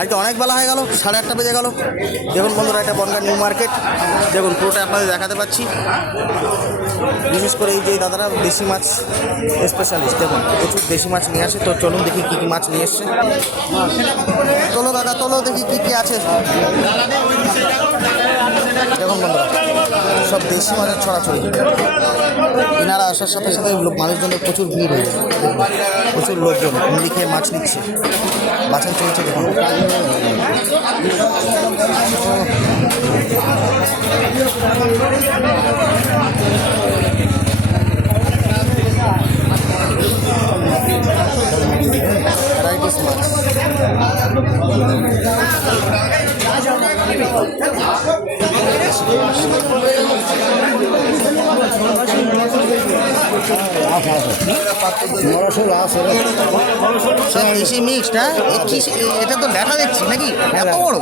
আজ তো অনেক বেলা হয়ে গেল, 8:30 বেজে গেল। দেখুন বন্ধুরা, এটা বনগাঁ নিউ মার্কেট। দেখুন পুরোটা আপনাদের দেখাতে পাচ্ছি। বিশেষ করে এই যে দাদারা দেশি মাছ স্পেশালিস্ট, দেখুন প্রচুর দেশি মাছ নিয়ে আসে। তো চলুন দেখি কী কী মাছ নিয়ে এসছে। তোলো দাদা, তোলো দেখি কী কী আছে। দেখুন বন্ধুরা, সব দেশি মাছের ছড়াছড়ি। এনারা আসার সাথে সাথে মানুষজনের প্রচুর ভিড় হয়ে যায়। প্রচুর লোকজন মুড়ি খেয়ে মাছ নিচ্ছে, বাছাই চলছে। দেখুন ভ্যারাইটিস মাছ। সব দেশি মিক্সড, হ্যাঁ? এটা তো দেখা দেখছি নাকি, এত বড়।